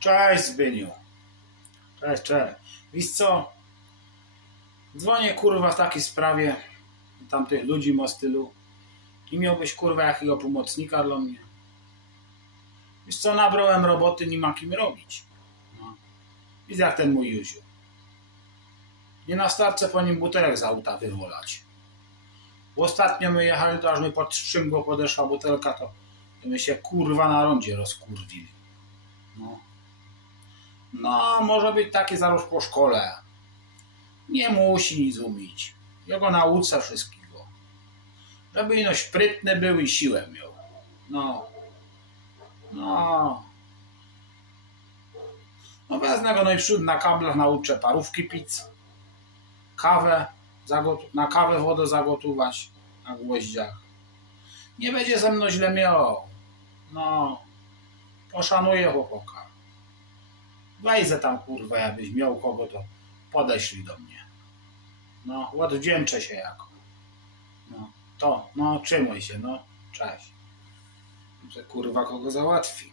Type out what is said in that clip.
Cześć Zbyniu. Cześć, cześć. Wiesz co? Dzwonię kurwa w takiej sprawie tamtych ludzi ma stylu i miałbyś kurwa jakiego pomocnika dla mnie. Wiesz co, nabrałem roboty, nie ma kim robić. No. Widzę jak ten mój Józiu. Nie na starce po nim butelek z auta wywolać. Bo ostatnio my jechali, to aż mi pod strzęgło podeszła butelka, to my się kurwa na rondzie rozkurwili. No. No, może być taki zaraz po szkole. Nie musi nic umieć. Ja go nauczę wszystkiego. Żeby ino sprytny był i siłę miał. No. No. No wezmę go no i wśród na kablach nauczę parówki pić. Kawę na kawę wodę zagotować na gwoździach. Nie będzie ze mną źle miał. No. Poszanuję chłopaka. Wejdę tam kurwa, jakbyś miał kogo, to podeślij do mnie. No, odwdzięczę się jako. No, to, no, trzymaj się, no, cześć. Że kurwa kogo załatwi.